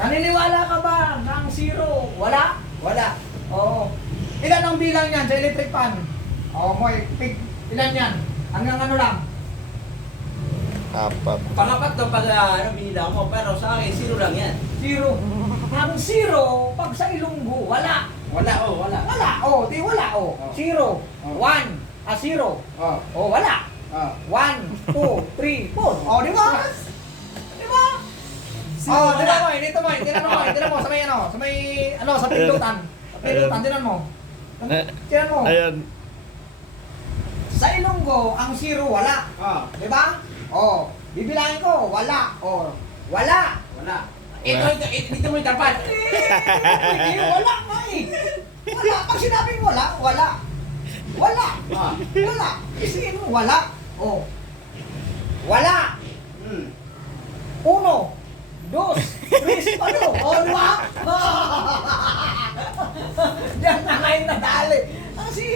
Naniniwala ka ba na ang zero? Wala? Wala. Oo. Ilan ang bilang yan sa electric fan? Oo, Moy. Ilan yan? Hanggang ano lang? Apat. Pangapat daw pag bilang mo, pero sa akin, zero lang yan. Zero. Ang zero, pag sa Ilonggo, wala. Wala, wala. Wala, di wala, Oh. Zero. Oh. One. Zero. Wala. Ah. 1, 2, 3, 4. Di ba? Di ba? Zero, Tinan wala. mo, dito mo, tinan mo, sa may sa pindutan. Sa pindutan, tinan mo. Tinan mo. Ayan. Sa Ilonggo, ang zero, wala. Di ba? Bibilangin ko, wala. Wala. Wala. Ito mo yung tapat. Hindi, wala nga eh. Wala. Pag sinabing wala, wala. Wala. Wala. Isiin mo, wala. Wala. Uno. Dos. Tres. Ano? Di ba? Diyan na kayo nadali. Kasi,